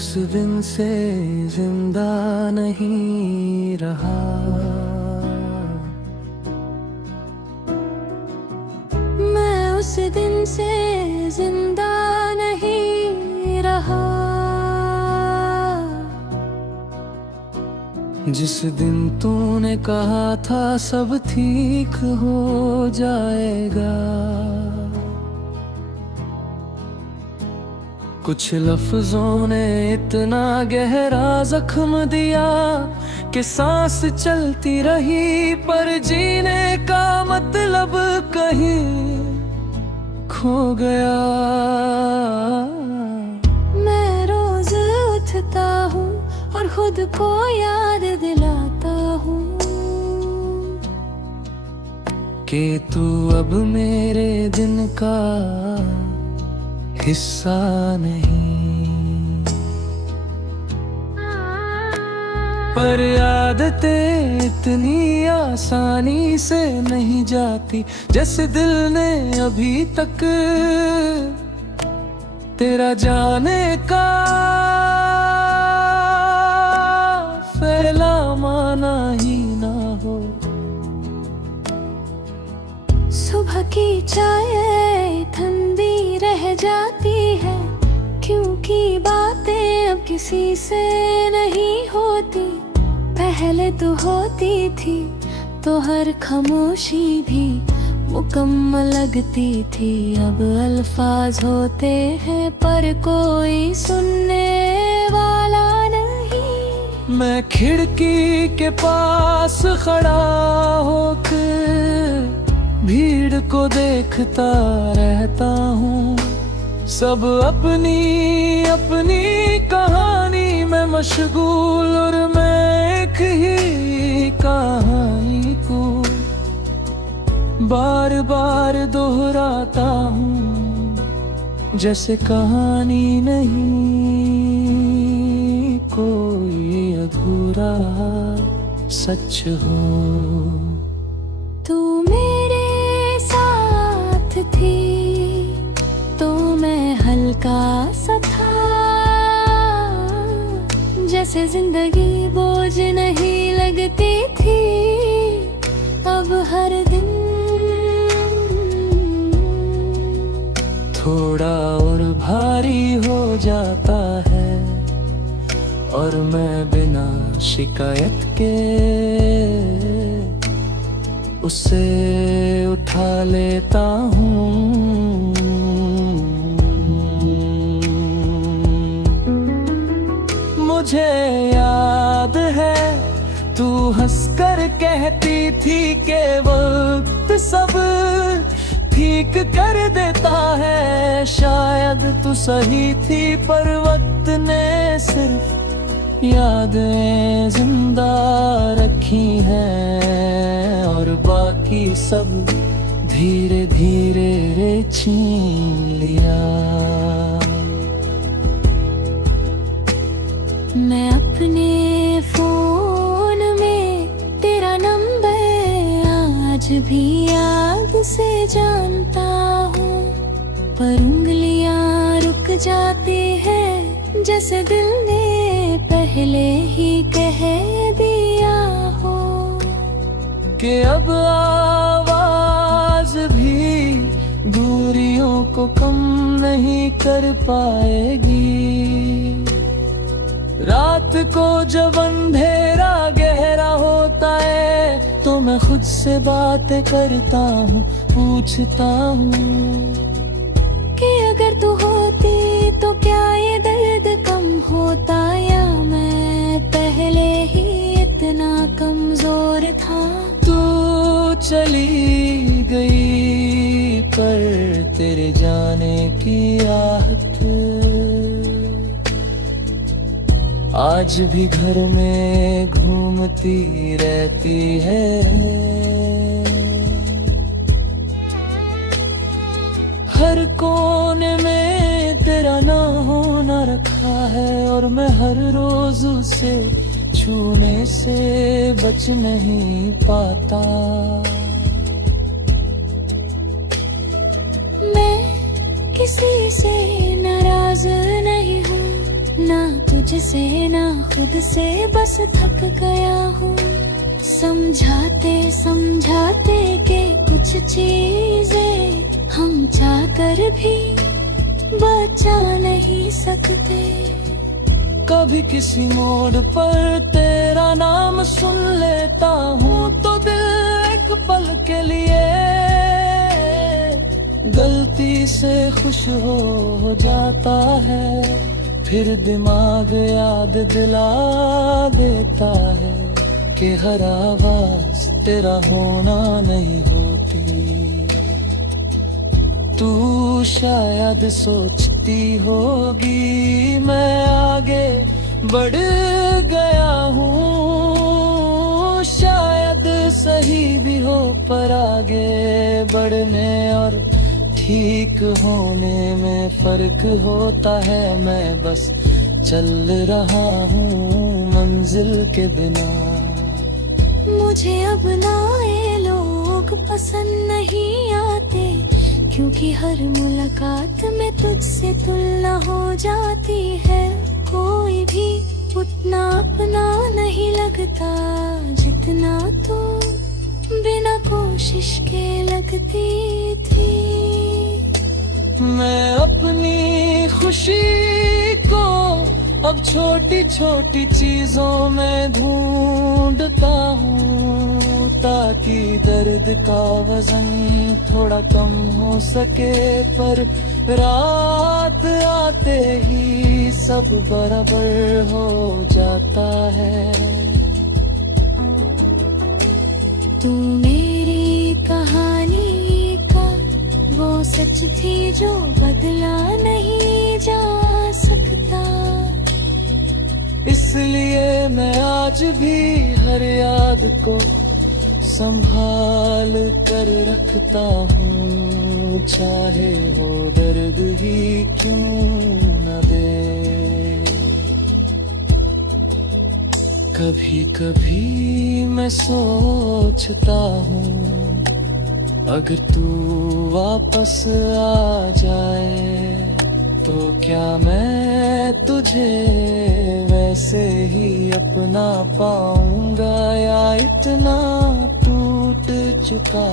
उस दिन से जिंदा नहीं रहा। मैं उस दिन से जिंदा नहीं रहा। जिस दिन तूने कहा था सब ठीक हो जाएगा, कुछ लफ्जों ने इतना गहरा जख्म दिया कि सांस चलती रही पर जीने का मतलब कहीं खो गया। मैं रोज उठता हूँ और खुद को याद दिलाता हूँ कि तू अब मेरे दिन का हिस्सा नहीं। पर आदतें इतनी आसानी से नहीं जाती, जैसे दिल ने अभी तक तेरा जाने का फैला माना ही ना हो। सुबह की चाय ठंडी रह जाती है, क्योंकि बातें अब किसी से नहीं होती। पहले तो होती थी तो हर खामोशी भी मुकम्मल लगती थी। अब अल्फाज होते हैं पर कोई सुनने वाला नहीं। मैं खिड़की के पास खड़ा होकर भीड़ को देखता रहता हूँ। सब अपनी अपनी कहानी में मशगूल और मैं एक ही कहानी को बार बार दोहराता हूँ, जैसे कहानी नहीं कोई अधूरा सच हो। तू मेरे साथ थी तो मैं हल्का सा था, जैसे जिंदगी बोझ नहीं लगती थी। अब हर दिन थोड़ा और भारी हो जाता है और मैं बिना शिकायत के उसे उठा लेता हूँ। मुझे याद है तू हंसकर कहती थी कि वक्त सब ठीक कर देता है। शायद तू सही थी पर वक्त ने सिर्फ यादें जिंदा रखी हैं और बाकी सब धीरे धीरे छीन लिया। मैं अपने फोन में तेरा नंबर आज भी याद से जानता हूँ, पर उंगलियां रुक जाती है जैसे दिल ने पहले ही कह दिया हो कि अब आवाज भी दूरियों को कम नहीं कर पाएगी। रात को जब अंधेरा गहरा होता है तो मैं खुद से बातें करता हूँ, पूछता हूँ कि अगर तू होती तो क्या ये दर्द कम होता, या मैं पहले ही इतना कमजोर था। तू चली गई पर तेरे जाने की आहट आज भी घर में घूमती रहती है। हर कोने में तेरा ना होना रखा है और मैं हर रोज उसे छूने से बच नहीं पाता। मैं किसी से नाराज नहीं हूँ, ना से ना खुद से बस थक गया हूँ। समझाते समझाते के कुछ चीजें हम चाहकर भी बचा नहीं सकते। कभी किसी मोड़ पर तेरा नाम सुन लेता हूँ तो दिल एक पल के लिए गलती से खुश हो जाता है। फिर दिमाग याद दिला देता है कि हर आवाज तेरा होना नहीं होती। तू शायद सोचती होगी मैं आगे बढ़ गया हूँ, शायद सही भी हो पर आगे बढ़ने और ठीक होने में फर्क होता है। मैं बस चल रहा हूँ मंजिल के बिना। मुझे अब नए लोग पसंद नहीं आते, क्योंकि हर मुलाकात में तुझसे तुलना हो जाती है। कोई भी उतना अपना नहीं लगता जितना तू बिना कोशिश के लगती थी। मैं अपनी खुशी को अब छोटी छोटी चीजों में ढूंढता हूँ, ताकि दर्द का वजन थोड़ा कम हो सके। पर रात आते ही सब बराबर हो जाता है। तू मेरी कहानी का वो सच थी जो बदला नहीं जा सकता। इसलिए मैं आज भी हर याद को संभाल कर रखता हूँ, चाहे वो दर्द ही क्यों न दे। कभी कभी मैं सोचता हूँ अगर तू वापस आ जाए तो क्या मैं तुझे वैसे ही अपना पाऊंगा, या इतना टूट चुका